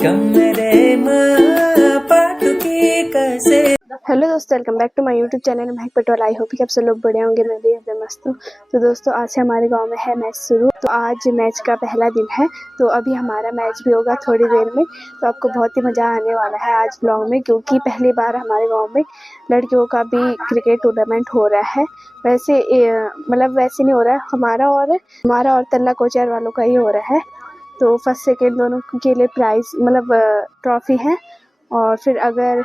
Hello दोस्तों, welcome back to my YouTube channel Mehak Patwal. I hope कि आप सब लोग बढ़िया होंगे। मैं भी एकदम मस्त हूँ। तो दोस्तों, आज से हमारे गांव में है मैच शुरू। तो आज मैच का पहला दिन है, तो अभी हमारा मैच भी होगा थोड़ी देर में। तो आपको बहुत ही मज़ा आने वाला है आज ब्लॉग में, क्योंकि पहली बार हमारे गाँव में लड़कियों का भी क्रिकेट टूर्नामेंट हो रहा है। वैसे मतलब वैसे नहीं हो रहा है, हमारा और तल्ला कोचर वालों का ही हो रहा है। तो फर्स्ट सेकेंड दोनों के लिए प्राइज मतलब ट्रॉफी है। और फिर अगर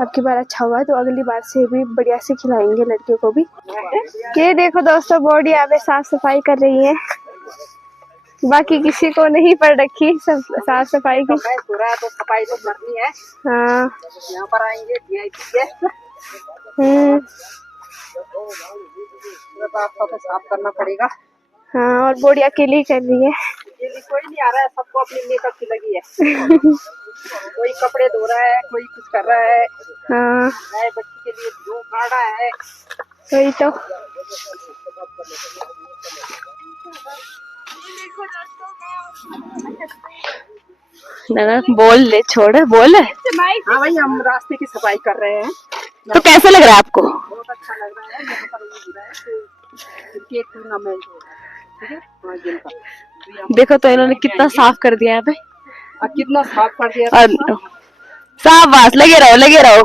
अब की बार अच्छा हुआ तो अगली बार से भी बढ़िया से खिलाएंगे लड़कियों को भी। ये देखो दोस्तों, बॉडी यहाँ पे साफ सफाई कर रही है। बाकी किसी को नहीं पड़ रखी सब साफ सफाई की। तो सफाई तो करनी है। हाँ, यहाँ पर आएंगे VIP गेस्ट। तो साफ करना पड़ेगा। हाँ, और बॉडी अकेली ही कर रही है। कोई नहीं आ रहा है, सबको अपनी मेकअप की लगी है। कोई कपड़े धो रहा है, कोई कुछ कर रहा है। हाँ, नए बच्चे के लिए धो काढ़ा है। वही तो। बोल ले, छोड़ बोल। हाँ भाई, हम रास्ते की सफाई कर रहे हैं। तो कैसे लग रहा है आपको? बहुत अच्छा लग रहा है। यहाँ पर हो रहा है क्रिकेट टूर्नामेंट हो रहा है, ठीक है, दिन का। देखो तो इन्होंने कितना साफ कर दिया यहाँ पे। कितना साफ कर दिया। साफ बास, लगे रहो लगे रहो।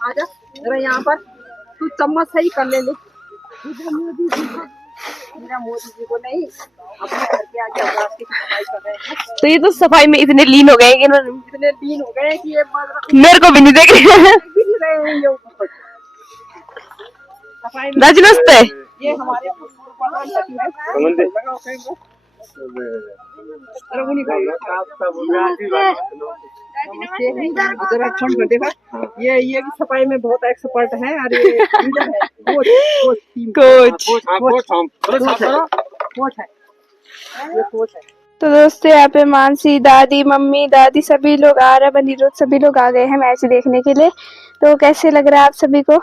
आजा जरा यहाँ पर, तू चम्मच सही कर ले। मेरा मोदी जी को नहीं, अपने घर के आगे रास्ते की सफाई कर रहे हैं। तो ये तो सफाई में इतने लीन हो गए कि इतने लीन हो गए कि ये मेरे को भी नहीं देख रहे हैं। सफाई नमस्ते। ये हमारे ये सफाई में बहुत एक्सपर्ट है। और ये कोच है। तो दोस्तों, यहाँ पे मानसी, दादी, मम्मी, दादी सभी लोग आ रहे हैं। बनीरोध सभी लोग आ गए हैं मैच देखने के लिए। तो कैसे लग रहा है आप सभी को?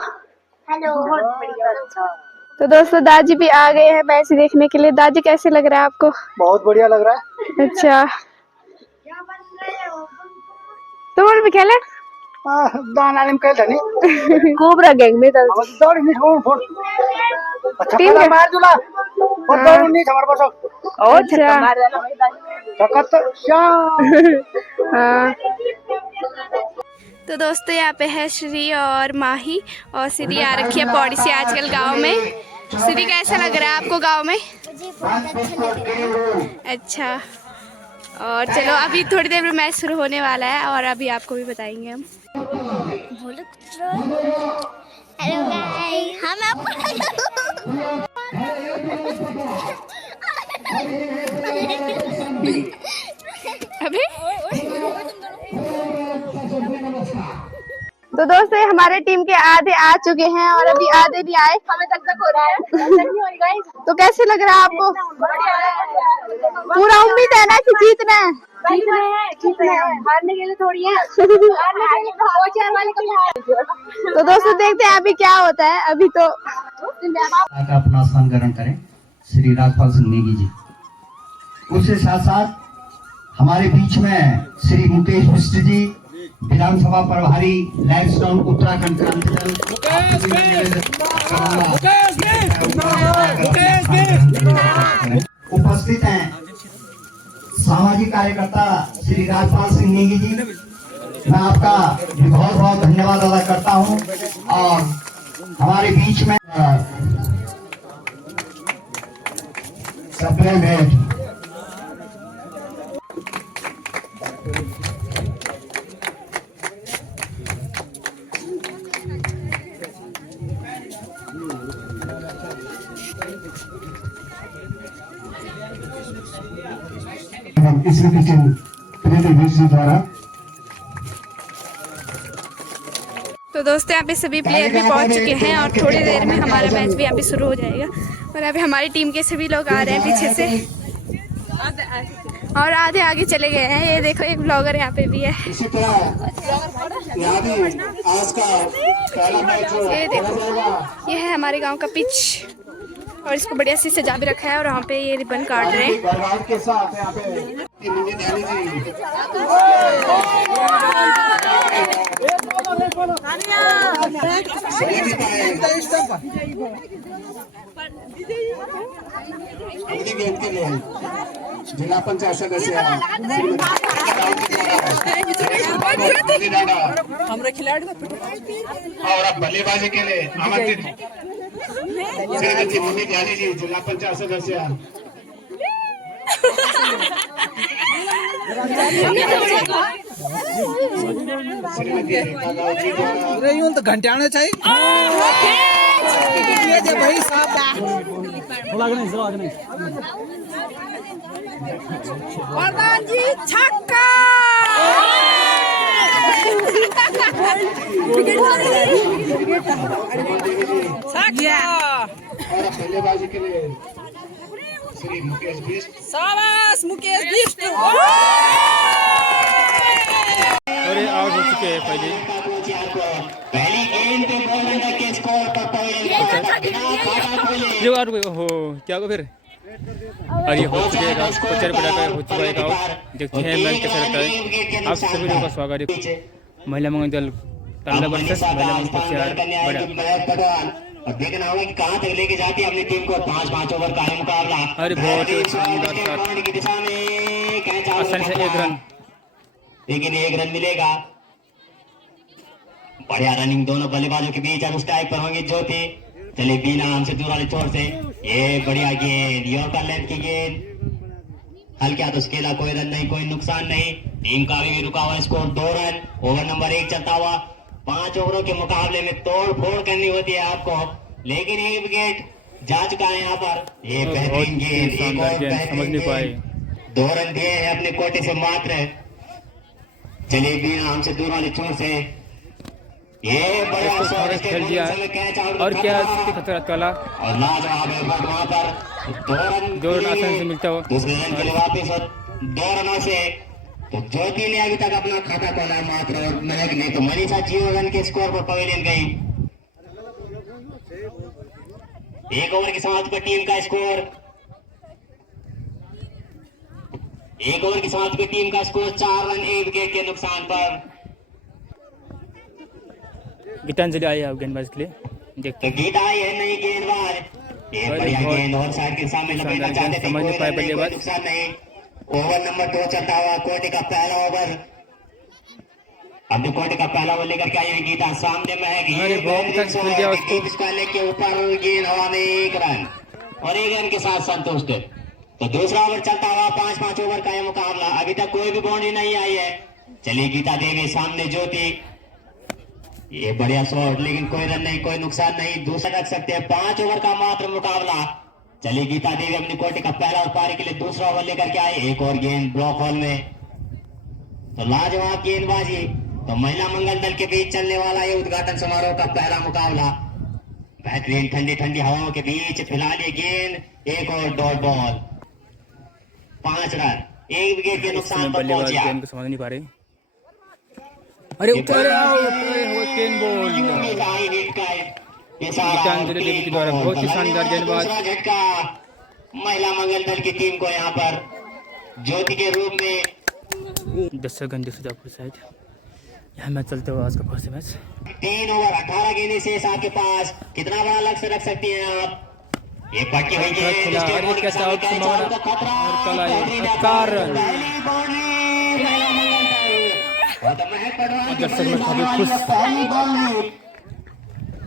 हेलो। तो दोस्तों, दादी भी आ गए हैं मैच देखने के लिए। दादी, कैसे लग रहा है आपको? बहुत बढ़िया लग रहा है। अच्छा, तुम भी खेले? कोबरा गैंग में टीम के मार दूला। तो दोस्तों, यहाँ पे है श्री और माही। और श्री आ रखी है पौड़ी से आजकल गांव में। श्री, कैसा लग रहा है आपको गांव में? मुझे बहुत अच्छा लग रहा है। अच्छा, और चलो अभी थोड़ी देर में मैच शुरू होने वाला है और अभी आपको भी बताएंगे हम। बोलो कुछ। हेलो गाइस, हम आपको अभी तो दोस्तों, हमारे टीम के आधे आ चुके हैं और अभी आधे भी आए। हमें तक हो रहा है। तो कैसे लग रहा है आपको? पूरा उम्मीद है ना कि जीतना है? हारने के लिए थोड़ी है। तो दोस्तों, देखते हैं अभी क्या होता है। अभी तो अपना स्थान ग्रहण करें श्री राजपाल सिंह नेगी जी। उसके साथ साथ हमारे बीच में श्री मुकेश मिश्र जी, विधानसभा प्रभारी लैंसडाउन उत्तराखंड का उपस्थित हैं सामाजिक कार्यकर्ता श्री राजपाल सिंह नेगी जी। मैं आपका बहुत बहुत धन्यवाद अदा करता हूं। और हमारे बीच में सप्लाई मैच द्वारा। तो दोस्तों, यहाँ पे सभी प्लेयर भी पहुँच चुके हैं और थोड़ी देर में हमारा मैच भी यहाँ पे शुरू हो जाएगा। और अभी हमारी टीम के सभी लोग आ रहे हैं पीछे से और आधे आगे चले गए हैं। ये देखो, एक ब्लॉगर यहाँ पे भी है। ये देखो, ये है हमारे गांव का पिच और इसको बढ़िया से सजा भी रखा है और वहाँ पे ये रिबन काट रहे हैं। जिला पंचायत सदस्य और अब बल्लेबाजी के लिए आमंत्रित श्रीमती मुन्नी ध्यानी जी, जिला पंचायत सदस्य। तो घंटे आने चाहिए भाई प्रधान जी छक्का। और बल्लेबाजी के लिए श्री मुकेश बिष्ट। शाबाश मुकेश बिष्ट। अरे आउट हो चुके हैं पहले। पहली गेंद पे बॉल अंडर के स्कोर पर जो आउट हो क्या हो फिर। और ये हो चुकेगा 50 बढ़ाकर हो चुका है आउट। देखते हैं मैच कैसा रहता है। आप सभी लोगों का स्वागत है। महिला मंगल दल ताला वर्सेस महिला मंगल बड़ा। अब देखना होगा कि कहां तक लेके जाती है अपनी टीम को। 5-5 ओवर का है मुकाबला। अरे बहुत ही शानदार शॉट की दिशा में कैच आउट आसानी से 1 रन, लेकिन 1 रन मिलेगा। बढ़िया रनिंग दोनों बल्लेबाजों के बीच। अब स्ट्राइक पर होंगे ज्योति। चले बीना हमसे दूर वाले छोर से ये बढ़िया गेंद, यॉर्कर लेंथ की गेंद। हल्का तो खेला, कोई रन नहीं, कोई नुकसान नहीं। टीम का भी रुका हुआ स्कोर 2 रन। ओवर नंबर 1 चलता हुआ। 5 ओवरों के मुकाबले में तोड़ फोड़ करनी होती है आपको, लेकिन ये विकेट जा चुका है यहाँ पर। ये बेहतरीन गेंद, एक और समझ नहीं पाए। 2 रन दिए हैं अपने कोटे से मात्र। चले बीना हमसे दूर वाले छोर से ये बड़ा शॉट खेल दिया और क्या खतरा कला और लाजवाब है वहां पर 2 रन आसानी से मिलता हो। दूसरे रन के लिए वापस 2 रनों से तो ज्योति ने अभी तक अपना खाता खोला मात्र, और महक ने तो मनीषा 0 रन के स्कोर पर पवेलियन गई। 1 ओवर के समाप्त पर टीम का स्कोर 1 ओवर के समाप्त पर टीम का स्कोर 4 रन 1 विकेट के नुकसान पर। गीतांजलि आई है गेंदबाज के लिए। देखते तो गीता आई है नई गेंदबाज। ये बढ़िया गेंद और साइड के सामने लपेटना चाहते थे, समझ नहीं पाए बल्लेबाज। नुकसान नहीं। ओवर नंबर 2 चलता हुआ। कोटे का पहला ओवर। अभी कोटे का पहला ओवर लेकर के आई है गीता। सामने महक। अरे बहुत तक मिल गया उसको। के ऊपर गेंद हवा में 1 रन और 1 रन के साथ संतुष्ट। तो दूसरा ओवर चलता हुआ। 5-5 ओवर का यह मुकाबला। अभी तक कोई भी बाउंड्री नहीं आई है। चलिए गीता देवी सामने ज्योति। ये बढ़िया शॉट, लेकिन कोई रन नहीं, कोई नुकसान नहीं। दूसरा रख सकते हैं। 5 ओवर का मात्र मुकाबला। चलिए गीता देवी अपनी कोटे का पहला और पारी के लिए दूसरा ओवर लेकर के आए। एक और गेंद ब्लॉक हॉल में। तो लाजवाब गेंदबाजी। तो महिला मंगल दल के बीच चलने वाला ये उद्घाटन समारोह का पहला मुकाबला। बेहतरीन ठंडी ठंडी हवाओं के बीच फिलहाल ये गेंद एक और डॉट बॉल। 5 रन 1 विकेट के नुकसान पर बल्लेबाज पहुंचा। गेंद को समझ नहीं पा रहे। अरे उतर गेंद बॉल। गीतांजलि देवी के द्वारा बहुत ही शानदार गेंदबाज। झटका महिला मंगल दल की टीम को यहाँ पर ज्योति के रूप में। 10 सेकंड सुजापुर साइड यहाँ मैच चलते हुए आज का फर्स्ट मैच। 3 ओवर 18 गेंदें शेष आपके पास। कितना बड़ा लक्ष्य रख सकती हैं आप। ये पट्टी हुई गेंद और कैसा आउट संभावना और कल आई 4 रन। दर्शक में काफी खुश।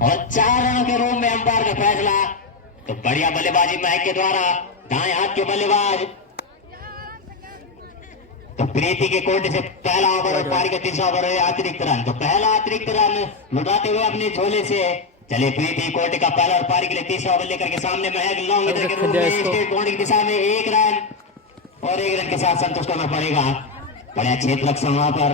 और 4 रनों के रूप में अंपायर का फैसला। तो बढ़िया बल्लेबाजी महक के द्वारा। दाएं हाथ के बल्लेबाज तो प्रीति के कोटे से पहला ओवर और पारी का तीसरा ओवर है अतिरिक्त रन। तो पहला अतिरिक्त रन लुटाते हुए अपने झोले से चले प्रीति। कोटे का पहला और पारी के लिए तीसरा ओवर लेकर के सामने महक लॉन्ग के रूप में स्टेट बाउंड्री की दिशा में 1 रन और 1 रन के साथ संतुष्ट होना पड़ेगा। बढ़िया क्षेत्र रक्षण वहां पर।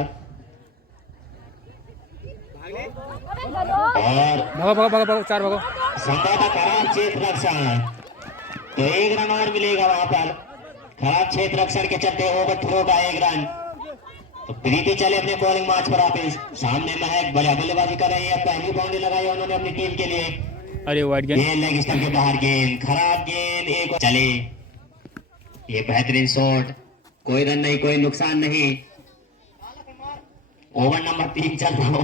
और भागो 4 भागो। संभवतः खराब क्षेत्र रक्षण। तो 1 रन और मिलेगा वहां पर। खराब क्षेत्र रक्षण के चलते ओवर थ्रो का 1 रन। तो प्रीति चले अपने बॉलिंग मार्च पर वापिस। सामने महक बढ़िया बल्लेबाजी कर रही है। पहली बाउंड्री लगाई उन्होंने अपनी टीम के लिए। अरे वाइड गेंद। ये लेग स्टंप के बाहर गेंद, खराब गेंद। एक चले ये बेहतरीन शॉट। कोई रन नहीं, कोई नुकसान नहीं। ओवर नंबर 3 चलता हुआ,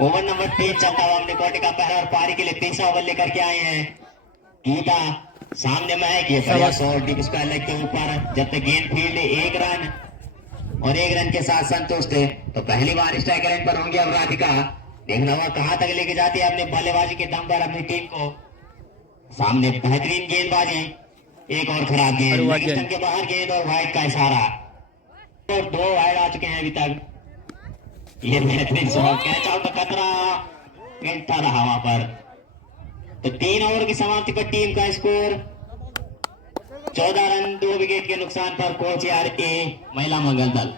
ओवर नंबर 3 चलता हुआ हमने कोटे का पहला और पारी के लिए तीसरा ओवर लेकर के आए हैं। गीता सामने में है कि बढ़िया शॉट डीप स्क्वायर लेग के ऊपर, जब तक गेंद फील्ड 1 रन और 1 रन के साथ संतुष्ट है। तो पहली बार स्ट्राइक लाइन पर होंगे अब राधिका। देखना हुआ कहां तक लेके जाती है अपने बल्लेबाजी के दम पर अपनी टीम को। सामने बेहतरीन गेंदबाजी, एक और खराब गेंद, लेग स्टंप के बाहर गेंद और वाइड का इशारा, और 2 वाइड आ चुके हैं अभी तक। ये बेहतरीन शॉट, कैच आउट का खतरा, गेंद था हवा पर। तो 3 ओवर की समाप्ति पर टीम का स्कोर 14 रन 2 विकेट के नुकसान पर कोचियार ए महिला मंगल दल।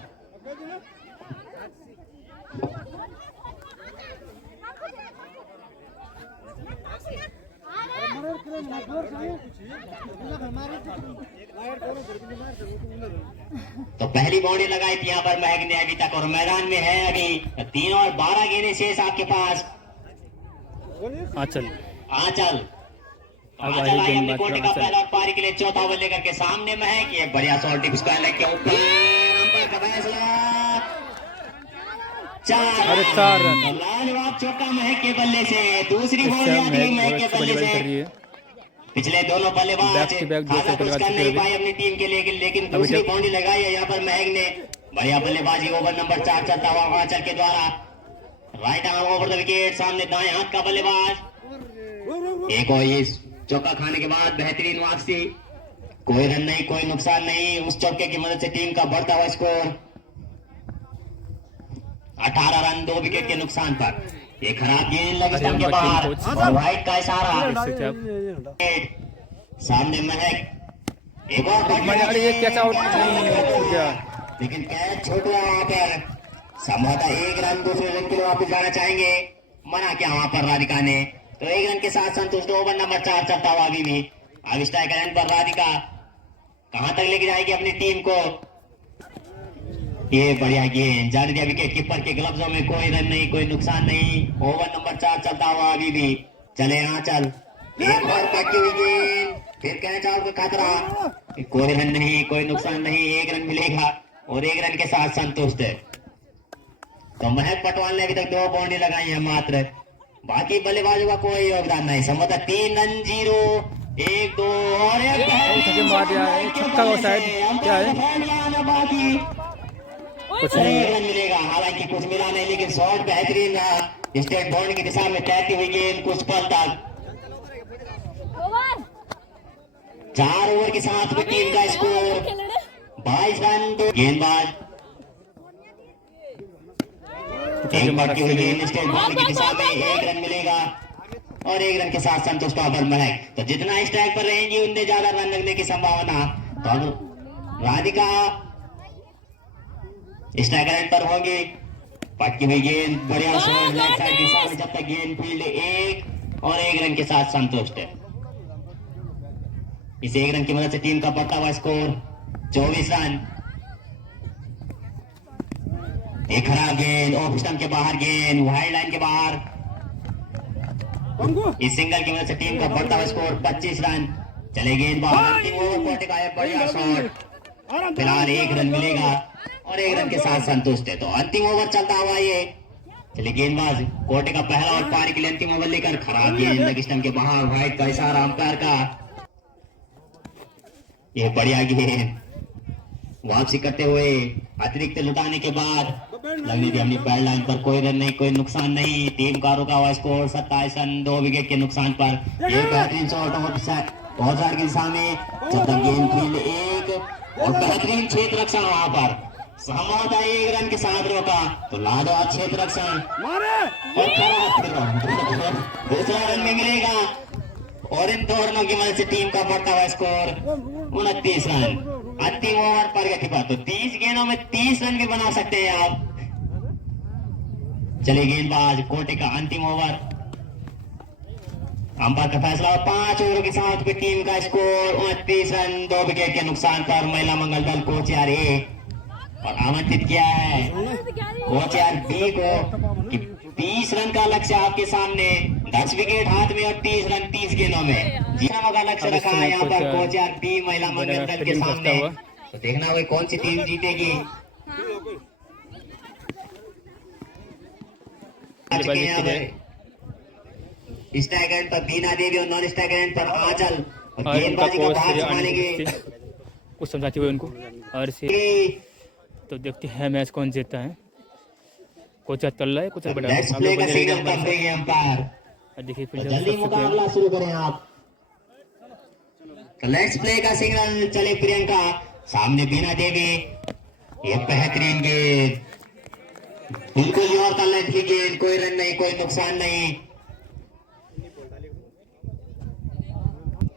तो पहली बाउंड्री लगाई थी यहाँ पर महक ने अभी तक, और मैदान में है अभी 3 और 12 गेंदें शेष आपके पास। आंचल आंचल आंचल आई अपने कोटे का पहला पारी के लिए चौथा ओवर लेकर के। सामने महक, ये बढ़िया शॉट डीप स्क्वायर लेग के ऊपर, अंपायर का फैसला 4 रन। लाजवाब चौका महक के बल्ले से, दूसरी बाउंड्री महक के बल्ले से। पिछले दोनों बल्लेबाज खासा कुछ कर नहीं पाए अपनी टीम के लिए, लेकिन दूसरी बाउंड्री लगाई है यहाँ पर महक ने। बढ़िया बल्लेबाजी, ओवर नंबर 4 चलता हुआ आंचल के द्वारा। Right arm over the wicket, सामने दाएं हाथ का बल्लेबाज। एक और ये चौका खाने के बाद बेहतरीन वापसी, कोई रन नहीं, कोई नुकसान नहीं। उस चौके की मदद से टीम का बढ़ता हुआ स्कोर 18 रन 2 विकेट के नुकसान पर। ये खराब गेंद लेग स्टंप के बाहर और वाइड का इशारा। सामने महक, एक और कैच आउट, लेकिन कैच छूट गया वहां पर। संभवतः 1 रन दूसरे रन के लिए वापस जाना चाहेंगे, मना किया वहां पर राधिका ने। तो 1 रन के साथ संतुष्ट। ओवर नंबर 4 चलता हुआ अभी भी। अब स्ट्राइक रन पर राधिका कहां तक लेके जाएगी अपनी टीम को। ये बढ़िया गेंद जाने दिया विकेट कीपर के ग्लव्सों में, कोई रन नहीं, कोई नुकसान नहीं। ओवर नंबर 4 चलता हुआ अभी भी। चले आंचल, एक और पक्की हुई गेंद, फिर कैच आउट का खतरा, कोई रन नहीं, कोई नुकसान नहीं। 1 रन मिलेगा और 1 रन के साथ संतुष्ट है। तो महक पटवाल ने अभी तक 2 बाउंड्री लगाई है मात्र, बाकी बल्लेबाजों का कोई योगदान नहीं। संभवतः 3 रन 0 1 2 और बाकी कुछ रन मिलेगा, हालांकि कुछ मिला नहीं, लेकिन शॉट बेहतरीन रहा। स्टेट बॉन्ड की दिशा में तैरती हुई गेंद कुछ पल तक। 4 ओवर के साथ में टीम का स्कोर 22 रन 2। गेंदबाज एक बाकी हुई गेंद स्टेट बॉन्ड की दिशा में, 1 रन मिलेगा और 1 रन के साथ संतुष्ट पर महक। तो जितना स्ट्राइक पर रहेंगी उतने ज्यादा रन लगने की संभावना। तो राधिका स्ट्राइक रेट पर होंगे। पटकी हुई गेंद, बढ़िया शॉट लेफ्ट साइड दिशा में, जब तक गेंद फील्ड 1 और 1 रन के साथ संतुष्ट है। इस 1 रन की मदद से टीम का बढ़ता हुआ स्कोर 24 रन। एक खराब गेंद, ऑफ स्टंप के बाहर गेंद, वाइड लाइन के बाहर। इस सिंगल की मदद से टीम का बढ़ता हुआ स्कोर 25 रन। चले गेंद बाहर, अंतिम ओवर कोटे का एक बढ़िया शॉट, फिलहाल 1 रन मिलेगा और 1 रन के साथ संतुष्ट है। तो अंतिम ओवर चलता हुआ ये। चलिए गेंदबाज कोटे का पहला और पारी के लिए अंतिम ओवर लेकर। खराब गेंद लेग स्टंप के बाहर, वाइड का इशारा अंपायर का। ये बढ़िया गेंद वापसी करते हुए अतिरिक्त लुटाने के बाद लगने दी अपनी पैड लाइन पर। कोई रन नहीं, कोई नुकसान नहीं। टीम का रुका हुआ स्कोर 27 रन 2 विकेट के नुकसान पर। एक बेहतरीन शॉट बहुत की दिशा में, जब तक गेंद फील्ड 1 और बेहतरीन क्षेत्र रक्षण वहां पर। संभवतः 1 रन के साथ रोका, तो लाजवाब क्षेत्र रक्षण और दूसरा रन भी मिलेगा और इन 2 रनों की मदद से टीम का बढ़ता हुआ स्कोर 29 रन। अंतिम ओवर पर गति पर। तो 30 गेंदों में 30 रन भी बना सकते हैं आप। चलिए गेंदबाज कोटे का अंतिम ओवर, अंपायर का फैसला। और 5 ओवरों के साथ में टीम का स्कोर 29 रन 2 विकेट के नुकसान पर महिला मंगल दल कोचियार ए। और आमंत्रित किया है कोचियार बी को कि 20 रन का लक्ष्य आपके सामने, 10 विकेट हाथ में और 30 रन 30 गेंदों में। 20 रनों का लक्ष्य रखा है यहाँ पर कोचियार बी महिला मंगल दल के सामने। तो देखना होगा कौन सी टीम जीतेगी। आ चुके हैं अब स्ट्राइक एंड पर बीना देवी और नॉन स्ट्राइक एंड पर आंचल और और उनका गेंदबाजी का कोच बाहर संभालेंगे। कुछ समझाते हुए उनको और से तो देखते हैं मैच कौन जीतता है। कोच चल रहा है कुछ बड़ा लेट्स प्ले का सिग्नल कर देंगे अंपायर। देखिए तो जल्दी मुकाबला शुरू करें आप। तो लेट्स प्ले का सिग्नल चले प्रियंका, सामने बीना देवी, ये बेहतरीन गेंद, बिल्कुल योर टैलेंट की गेंद, कोई रन नहीं कोई नुकसान नहीं।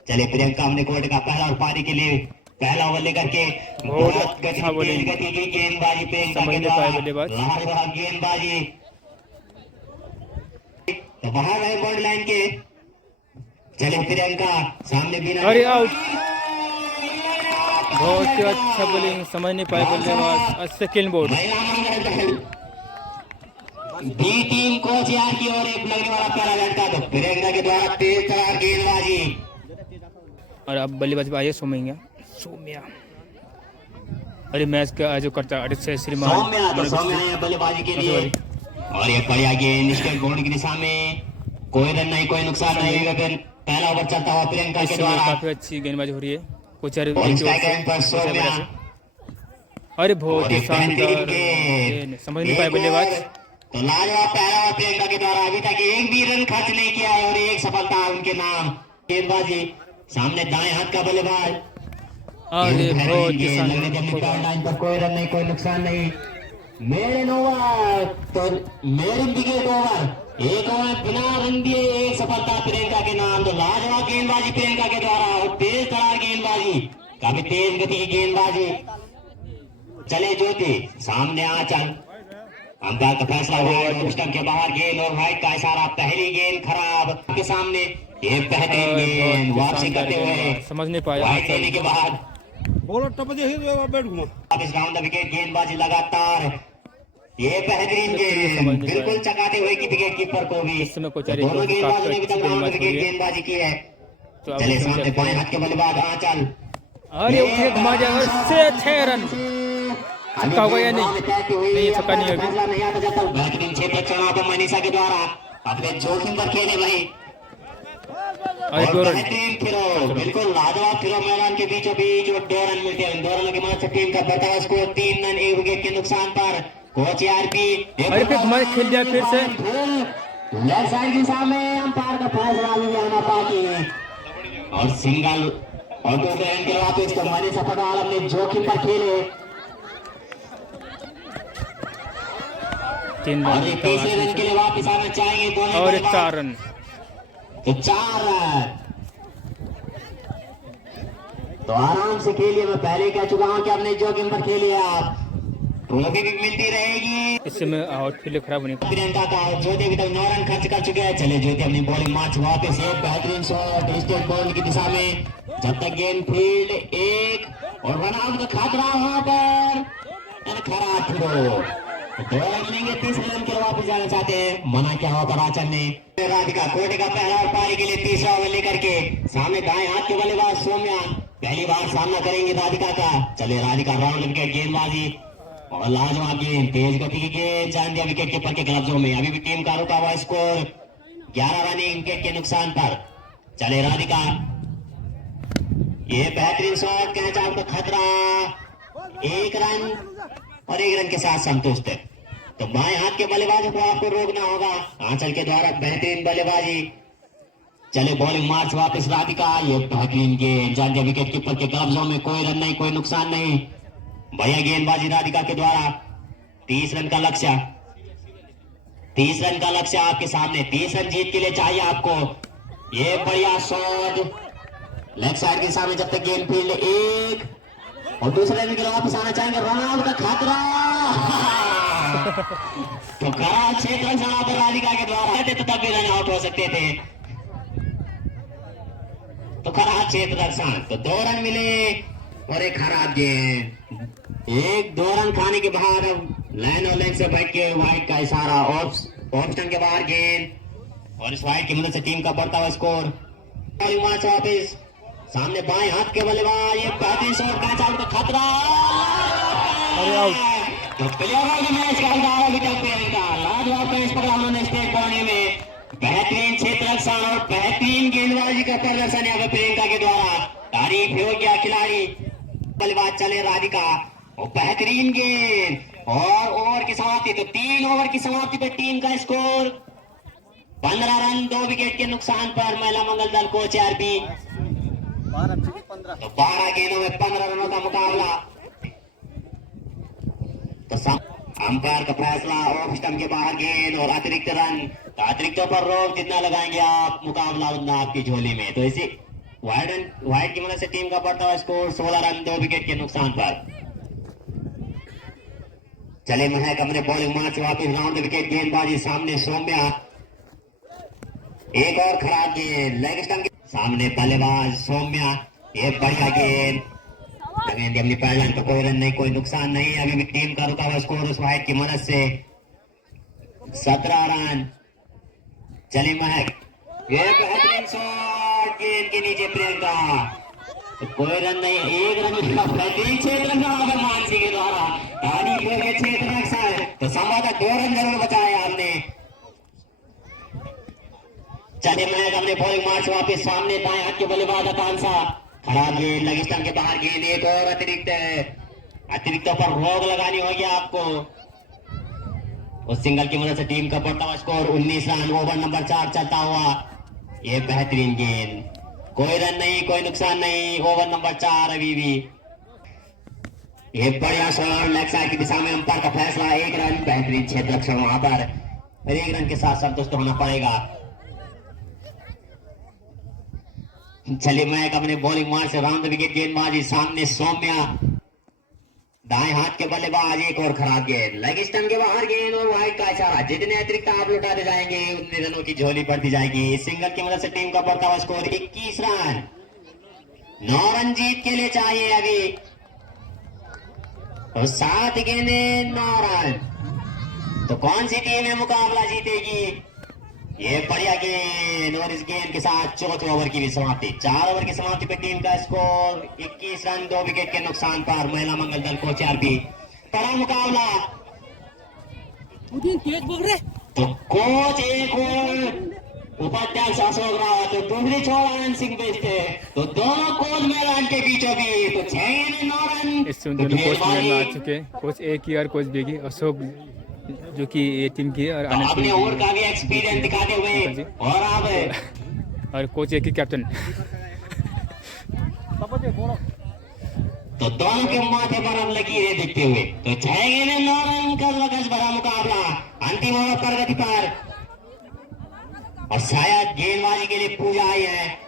चले प्रियंका अपने कोर्ट का पहला और पारी के लिए पहला ओवर लेकर के बहुत गति की गेंदबाजी प्रियंका के द्वारा गेंदबाजी तो बाहर रहे बॉर्ड लाइन के। चले प्रियंका, सामने बीना, अरे आउट, बहुत ही अच्छा बॉलिंग, समझ नहीं पाए बल्लेबाज। Second board B team coach यार की ओर एक लगने वाला पहला झटका तो प्रियंका के द्वारा तेज तरार गेंदबाजी। और अब बल्लेबाज आइए सोम्या। अरे मैच का जो करता है सौम्या तो सौम्या है बल्लेबाजी के लिए और ये बढ़िया गेंद स्टेट बोर्ड की दिशा में, कोई रन नहीं कोई नुकसान नहीं होगा। फिर पहला ओवर चलता हुआ प्रियंका के द्वारा काफी अच्छी गेंदबाजी हो रही है कुछ सौम्या। अरे बहुत ही शानदार गेंद, समझ नहीं पाए बल्लेबाज। तो लाजवाब पहला ओवर प्रियंका के द्वारा, अभी तक एक भी रन खर्च नहीं किया है और एक सफलता उनके नाम। गेंदबाजी सामने दाएं हाथ का बल्लेबाज, अरे बहुत ही लाइन पर कोई रन नहीं कोई नुकसान नहीं। मेरे ओवर तो मेरे विकेट ओवर, एक ओवर बिना रन दिए एक सफलता प्रियंका के नाम। तो लाजवाब गेंदबाजी प्रियंका के द्वारा और तेज तरार गेंदबाजी, काफी तेज गति की गेंदबाजी। चले ज्योति, सामने आंचल, अंपायर का फैसला हुआ स्टंप के बाहर गेंद और वाइड का इशारा। पहली गेंद खराब के सामने, ये बेहतरीन गेंद वापसी करते हुए समझ नहीं पाया वाइड देने के बाद बॉलर टप जे बैठ घुमा इस राउंड द विकेट गेंदबाजी लगातार, ये बेहतरीन गेंद बिल्कुल चकाते हुए की विकेट कीपर को भी। दोनों गेंदबाजों ने अभी तक राउंड द विकेट गेंदबाजी की है। चले सामने बाएं हाथ के बल्लेबाज आंचल, अरे घुमा जाएगा से 6 रन छक्का होगा या नहीं छक्का नहीं होगा। बेहतरीन क्षेत्र चुनाव पर मनीषा के द्वारा अपने जोखिम पर खेले भाई और बेहतरीन फिरो, बिल्कुल लाजवाब फिरो मैदान के बीचों बीच और 2 रन मिलते हैं। 2 रनों की मदद से टीम का बढ़ता स्कोर 3 रन 1 विकेट के नुकसान पर। कोच आरपी अरे फिर घुमा खेल दिया फिर से लेफ्ट साइड की दिशा में अंपायर का फैसला लिया ना पाती और सिंगल और दूसरे रन के वापस तो मनीषा पटवाल अपने जोखिम पर खेले और तीसरे रन के लिए वापस आना चाहेंगे दोनों और 4 रन तो 4 रन। तो आराम से खेलिए, मैं पहले कह चुका हूं कि अपने जोखिम पर खेलिए आप, ट्रॉफी भी मिलती रहेगी। इस समय आउटफील्ड खराब होने प्रियंका का ज्योति अभी तक 9 रन खर्च कर चुके हैं। चले ज्योति अपनी बॉलिंग मार्च वापस एक बेहतरीन शॉट स्टेट बॉल की दिशा में, जब तक गेंद फील्ड एक और रन आउट का खतरा वहां पर खराब फिरो 2 रन मिलेंगे। तीसरे रन के वापस जाना चाहते हैं, मना क्या हुआ पर आचरण ने। राधिका कोटे का पहला और पारी के लिए तीसरा ओवर लेकर के सामने दाएं हाथ के बल्लेबाज सौम्या पहली बार सामना करेंगे राधिका का। चले राधिका राउंड विकेट गेंदबाजी और लाजवाब गेंद, तेज गति की गेंद, जान दिया विकेट कीपर के कब्जों में। अभी भी टीम का रुका हुआ स्कोर 11 रन विकेट के नुकसान पर। चले राधिका, ये बेहतरीन शॉट, कैच आउट का खतरा, 1 रन और 1 रन के साथ संतुष्ट है। तो बाएं हाथ के बल्लेबाजों को आपको रोकना होगा। आंचल के द्वारा बेहतरीन बल्लेबाजी। चले बॉलिंग मार्च वापस राधिका, ये बेहतरीन गेंद, जान दिया विकेट कीपर के कब्जों में, कोई रन नहीं कोई नुकसान नहीं। बढ़िया गेंदबाजी राधिका के द्वारा। 30 रन का लक्ष्य, 30 रन का लक्ष्य आपके सामने, 30 रन जीत के लिए चाहिए आपको। ये बढ़िया शॉट लेफ्ट साइड के सामने, जब तक गेंद फील्ड एक और दूसरे रन के लिए वापस आना चाहेंगे। रन आउट का खतरा तो खराब क्षेत्र पर राधिका के द्वारा है तो तब भी रन आउट हो सकते थे। तो खराब क्षेत्र रक्षण, तो 2 रन मिले और एक खराब गेंद, 1-2 रन खाने के बाद लाइन और लाइन से बैठ के वाइड का इशारा, ऑफ स्टंप के बाहर गेंद और इस वाइड की मदद से टीम का बढ़ता हुआ स्कोर। वापस सामने बाएं हाथ के बल्लेबाज, ये बेहतरीन शॉट, कैच आउट का खतरा, अरे आउट। तो प्लेयर ऑफ द मैच का हकदार अभी तक प्रियंका। लाजवाब कैच पकड़ा उन्होंने स्टेट बाउंड्री में, बेहतरीन क्षेत्र रक्षा और बेहतरीन गेंदबाजी का प्रदर्शन यहाँ पे प्रियंका के द्वारा तारीफ हो गया खिलाड़ी। बल्लेबाज चले राधिका और बेहतरीन गेंद और ओवर की समाप्ति। तो 3 ओवर की समाप्ति पे टीम का स्कोर 15 रन 2 विकेट के नुकसान पर महिला मंगल दल कोच आरपी। तो 12 गेंदों में 15 रनों का मुकाबला। तो अंपायर का फैसला, ऑफ स्टंप के बाहर गेंद और अतिरिक्त रन। तो अतिरिक्तों पर रोक जितना लगाएंगे आप, मुकाबला उतना आपकी झोली में। तो इसी वाइड की मदद से टीम का बढ़ता हुआ स्कोर 16 रन 2 विकेट के नुकसान पर। चले महक अपने बॉलिंग मार्च वापिस, राउंड विकेट गेंदबाजी, सामने सौम्या, एक और खराब गेंद, लेग स्टंप सामने बल्लेबाज सौम्या, ये बढ़िया गेंद अपनी पैडलाइन पर, कोई रन नहीं, कोई नुकसान नहीं। अभी भी टीम का रुका हुआ स्कोर उस वाइड की मदद से 17 रन। चले महक, ये बेहतरीन शॉट, गेंद के नीचे प्रियंका, तो कोई रन नहीं, एक रन का बेहतरीन क्षेत्र रक्षा मानसी के द्वारा क्षेत्र रक्षा है। तो संभवतः 2 रन जरूर बचाए आपने। चले महक अपने बॉलिंग मार्च वापिस, सामने दाएं हाथ के बल्लेबाज आकांक्षा, खराब गेंद, लेग स्टंप के बाहर गेंद, एक और अतिरिक्त है। अतिरिक्तों पर रोक लगानी होगी आपको। उस सिंगल की मदद से टीम का बढ़ता हुआ स्कोर 19 रन। ओवर नंबर 4 चलता हुआ, ये बेहतरीन गेंद, कोई रन नहीं, कोई नुकसान नहीं। ओवर नंबर 4 अभी भी, ये बढ़िया शॉट, लेग साइड की दिशा में, अंपायर का फैसला, 1 रन, बेहतरीन क्षेत्र रक्षण वहां पर, 1 रन के साथ संतुष्ट होना पड़ेगा। चलिए महक अपने बॉलिंग मार से राउंड विकेट गेंदबाजी, सामने सौम्या, दाएं हाथ के बल्लेबाज, एक और खराब गेंद, लेग स्टंप के बाहर गेंद और वाइड का इशारा। जितने अतिरिक्त आप लौटाते जाएंगे उतने रनों की झोली बढ़ती जाएगी। इस सिंगल की मदद से टीम का बढ़ता हुआ स्कोर 21 रन। 9 रन जीत के लिए चाहिए अभी, और 7 गेंदे 9 रन। तो कौन सी टीम है मुकाबला जीतेगी? ये बढ़िया गेंद और इस गेंद के साथ चौथे ओवर की भी समाप्ति। 4 ओवर की समाप्ति पे टीम का स्कोर 21 रन 2 विकेट के नुकसान पर महिला मंगल दल कोच आरपी। बड़ा मुकाबला, तो कोच एक और उपाध्यक्ष अशोक रावत, तो दूसरी छोर आनंद सिंह बेचते, तो दोनों कोच मैदान के बीचों बीच। तो 6 9 रन इस दोनों कोच मैदान में आ चुके, कोच ए की और कोच बी की, अशोक जो कि ये टीम की है और अपने ओवर का भी एक्सपीरियंस दिखाते हुए, और आप और कोच एक ही कैप्टन। तो दोनों के माथे पर हम लकीरें दिखते हुए, तो 6 गेंदें 9 रन का कस भरा मुकाबला अंतिम ओवर प्रगति पर। और शायद गेंदबाजी के लिए पूजा आई है।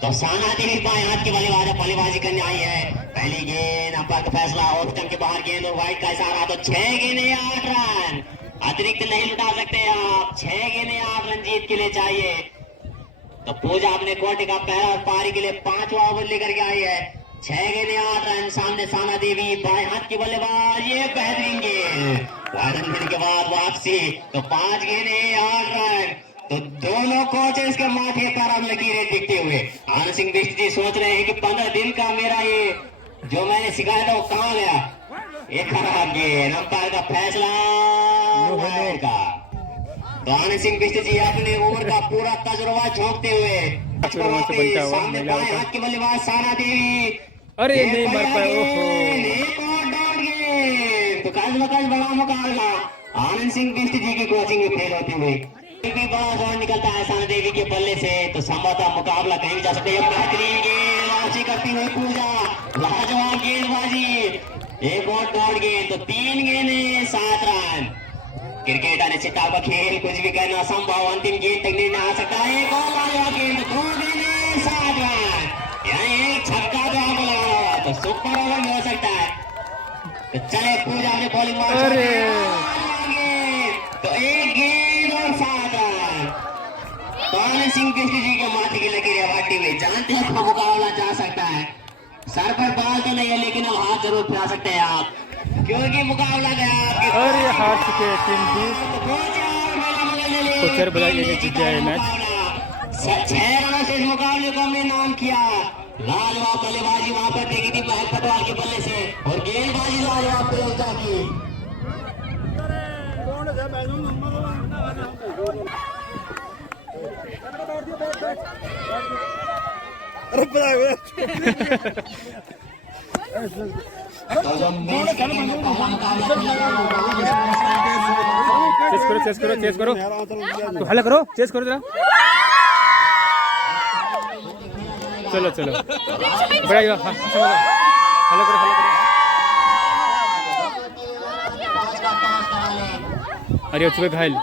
तो साना देवी बाएं हाथ की बल्लेबाजी करने आई है। पहली गेंद, अंपायर का फैसला, ऑफ स्टंप के बाहर गेंद और वाइड का इशारा। तो 6 गेंदें 8 रन, अतिरिक्त नहीं लुटा सकते आप। 6 गेंदें 8 रन जीत के लिए चाहिए। तो पूजा अपने कोटे का पहला और पारी के लिए 5वां ओवर लेकर के आई है। 6 गेंदें 8 रन। सामने साना देवी बाएं हाथ की बल्लेबाज, ये बेहतरीन गेंद, वाइडन के बाद वापसी। तो 5 गेंदें 8 रन। तो दोनों कोचेस के माथे पर हम लकीरें दिखते हुए आनंद सिंह बिष्ट जी सोच रहे हैं कि 15 दिन का मेरा ये जो मैंने सिखाया था वो कहाँ गया। एक खराब गेंद, अंपायर का फैसला का। तो आनंद सिंह बिष्ट जी अपने ओवर का पूरा तजुर्बा झोंकते हुए सामने बाएं हाथ की बल्लेबाज साना देवी, अरे नहीं मार पाए, एक और डॉट गेंद। तो कस बकस बड़ा मुकाबला आनंद सिंह बिष्ट जी की कोचिंग में फेल होते हुए भी बड़ा रन निकलता है साना देवी के बल्ले से। तो संभवतः मुकाबला कहीं भी जा सकते हैं। बेहतरीन गेंद वापसी करती हुई पूजा, लाजवाब गेंदबाजी, एक और डॉट गेंद। तो 3 गेंदें 7 रन। क्रिकेट अनिश्चितता का खेल, कुछ भी करना संभव, अंतिम गेंद तक निर्णय आ सकता है। एक और लाजवाब गेंद, 2 गेंदें 7 रन। यहाँ एक छक्का जो आप लगाया तो सुपर ओवर में हो सकता है। तो चले पूजा अपने बॉलिंग तो 1 गेंद और 7 रन। तो आनंद सिंह बिष्ट जी के माथे की लकीरें वाटी हुई, जानते हैं तो मुकाबला जा सकता है। सर पर बाल तो नहीं है लेकिन अब हाथ जरूर फैला सकते हैं आप, क्योंकि मुकाबला गया और ये हार चुके टीम की। कोचर बजाय जीत गया है मैच। 6 रनों से इस मुकाबले को हमने नाम किया। लाजवाब बल्लेबाजी वहां पर देखी थी महक पटवाल के बल्ले से और गेंदबाजी लाजवाब प्रियंका की। चेस करो तो हल्ला करो, चेस करो जरा। चलो बढ़िया, हल्ला करो। अरे घायल